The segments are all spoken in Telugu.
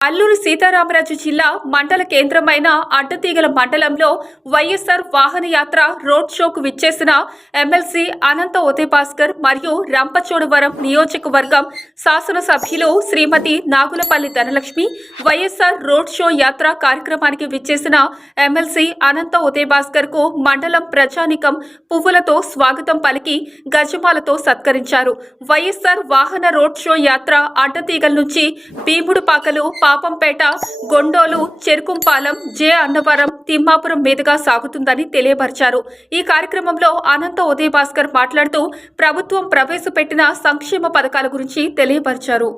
అల్లూరు సీతారామరాజు జిల్లా మండల కేంద్రమైన అడ్డతీగల మండలంలో వైఎస్ఆర్ వాహనయాత్ర రోడ్ షోకు విచ్చేసిన ఎమ్మెల్సీ అనంత ఉదయభాస్కర్ మరియు రంపచోడవరం నియోజకవర్గం శాసనసభ్యులు Shrimati Nagulapalli Dhanalakshmi YSR road show యాత్ర కార్యక్రమానికి విచ్చేసిన ఎమ్మెల్సీ అనంత ఉదయభాస్కర్కు మండలం ప్రజానికం పువ్వులతో స్వాగతం పలికి గజమాలతో సత్కరించారు. వైఎస్ఆర్ వాహన రోడ్ షో యాత్ర అడ్డతీగల నుంచి భీముడుపాకలు పాపంపేట గొండోలు చెరుకుంపాలెం జే. అన్నవరం తిమ్మాపురం మీదుగా సాగుతుందని తెలియపరిచారు. ఈ కార్యక్రమంలో అనంత ఉదయ భాస్కర్ మాట్లాడుతూ ప్రభుత్వం ప్రవేశపెట్టిన సంక్షేమ పథకాల గురించి తెలియపరిచారు.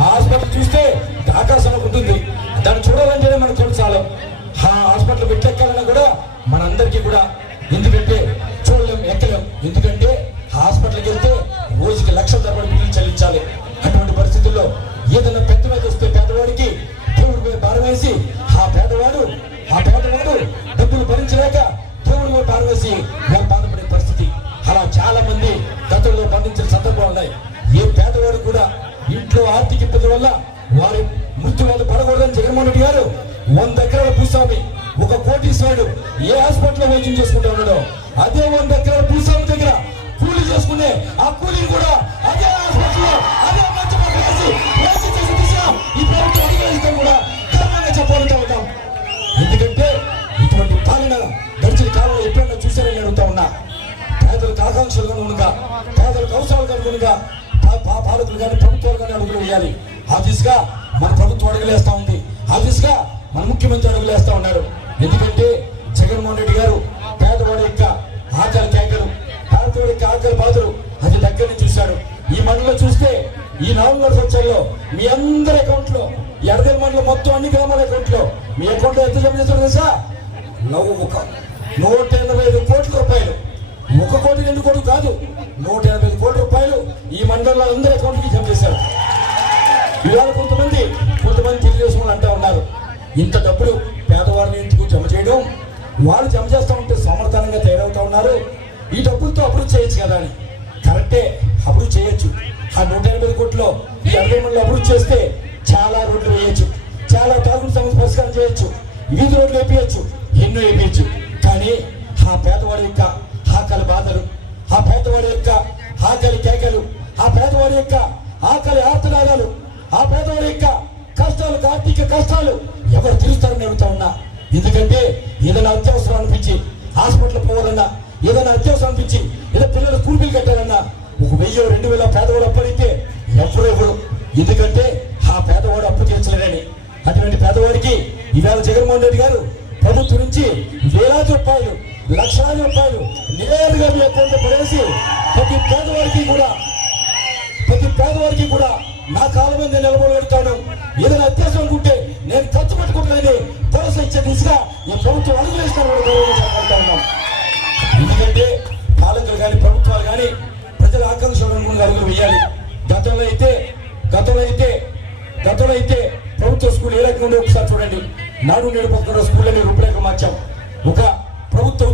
హాస్పిటల్ చూస్తే ఆకాశంలో ఉంటుంది దాన్ని చూడాలంటేనే మనకు తోడు ఆ హాస్పిటల్ పెట్టెక్కాలన్నా కూడా మనందరికీ కూడా ఎందుకంటే చూడలేం ఎక్కలేం. ఎందుకంటే ఆ హాస్పిటల్కి వెళ్తే రోజుకి లక్షల తరబడి బిల్లులు చెల్లించాలి. అటువంటి పరిస్థితుల్లో ఏదైనా పెద్ద మీద వస్తే పేదవాడికి దేవుడి మీద భారం వేసి ఆ పేదవాడు ఆ పేదవాడు డబ్బులు భరించలేక దేవుడి మీద భారం వేసి బాధపడే పరిస్థితి. అలా చాలా మంది గతంలో బంధించిన సందర్భాలు ఉన్నాయి. ఏ పేదవాడు కూడా ఇంట్లో ఆర్థిక ఇబ్బంది వల్ల వారి మృత్యు మీద పడకూడదని జగన్మోహన్ రెడ్డి గారు వంద ఎకరాల భూస్వామి ఒక కోటీశ్వరుడు ఏ హాస్పిటల్లో వైద్యం చేసుకుంటా ఉన్నాడో అదే వంద ఎకరాల భూస్వామి దగ్గర కూలీ చేసుకునే ఆ కూలీని కూడా అదే హాస్పిటల్లో అదే మంచి వైద్యం చేసే ఈ ప్రభుత్వం అడిగేస్తాం కూడా గర్వంగా ఉంటాం. ఎందుకంటే ఇటువంటి పాలన గడిచిన కాలంలో ఎప్పుడైనా చూశారని అడుగుతా ఉన్నా. పేదలకు ఆకాంక్షలు అనుగుణంగా పేదలకు అవసరాలకు అనుగుణంగా పా- పాలకులు కానీ ప్రభుత్వాలు కానీ అడుగులు వేయాలి. ఆ దిశగా మన ప్రభుత్వం అడుగులేస్తా ఉంది. ఆ దిశగా మన ముఖ్యమంత్రి అడుగులేస్తా ఉన్నారు. ఎందుకంటే జగన్మోహన్ రెడ్డి గారు పేదవాడి యొక్క ఆచార కేకలు పేదవాడి యొక్క ఆచార బాధలు అది దగ్గర నుంచి చూశాడు. ఈ మండలం చూస్తే ఈ నాలుగున్నర సంవత్సరాల్లో మీ అందరి అకౌంట్లో ఈ మండలం మొత్తం అన్ని గ్రామాల అకౌంట్లో మీ అకౌంట్లో ఎంత జమ చేస్తారు తెలుసా? నవ్వు ఒక నూట ఎనభై ఐదు కోట్ల రూపాయలు. ఒక కోటి రెండు కోట్లు కాదు నూట ఎనభై ఐదు కోట్ల రూపాయలు ఈ మండలంలో అందరి అకౌంట్కి జమ చేశారు. ఇవాళ కొంతమంది కొంతమంది తెలుగుదేశం అంటూ ఉన్నారు. ఇంత డబ్బులు పేదవారిని ఇంటికి జమ చేయడం? వాళ్ళు జమ చేస్తా ఉంటే సమర్థనంగా తయారవుతా ఉన్నారు. ఈ డబ్బులతో అభివృద్ధి చేయొచ్చు కదా అని. కరెక్టే అభివృద్ధి చేయొచ్చు. ఆ నూట ఎనభై కోట్లో ఈ అరవై అభివృద్ధి చేస్తే చాలా రోడ్లు వేయొచ్చు. చాలా తాగుడు సమస్య పరిష్కారం చేయొచ్చు. వీధి రోడ్లు వేపించచ్చు ఎన్నో వేపించచ్చు కానీ ఆ పేదవాడి యొక్క ఆకలి బాధలు ఆ పేదవాడి యొక్క ఆకలి కేకలు ఆ పేదవాడి యొక్క ఆకలి ఆర్తనాదాలు ఆ పేదవాడి యొక్క కష్టాలు ఆర్థిక కష్టాలు ఒకరు తీరుస్తారని అడుగుతా ఉన్నా. ఎందుకంటే ఏదైనా అత్యవసరం అనిపించి హాస్పిటల్ పోవాలన్నా ఏదైనా అత్యవసరం అనిపించి ఏదో పిల్లలు స్కూల్ బిల్ కట్టాలన్నా ఒక వెయ్యి రెండు వేల పేదవాడు అప్పడితే ఎవరు ఎవరు ఎందుకంటే ఆ పేదవాడు అప్పు తీర్చలేడని. అటువంటి పేదవాడికి ఈవేళ జగన్మోహన్ రెడ్డి గారు ప్రభుత్వం నుంచి వేలాది రూపాయలు లక్షలాది రూపాయలు నేరుగా మీ అకౌంట్ పడేసి ప్రతి పేదవాడికి కూడా ప్రతి పేదవాడికి కూడా నా కాలం మీద నేను నిలబడగలుగుతాను ఏదైనా అత్యవసరం ఇచ్చే దిశగా ఈ ప్రభుత్వం అడుగులేస్తాను ఉన్నాం. ఎందుకంటే పాలకులు కానీ ప్రభుత్వాలు కానీ ప్రజల ఆకాంక్షలు అనుకున్న అడుగులు వేయాలి. గతంలో అయితే గతంలో అయితే గతంలో అయితే ప్రభుత్వ స్కూల్ ఏ రకంగా ఒకసారి చూడండి. నాడు నేడు పక్కన స్కూళ్ళని రూపురేఖ మార్చాం. ఒక ప్రభుత్వ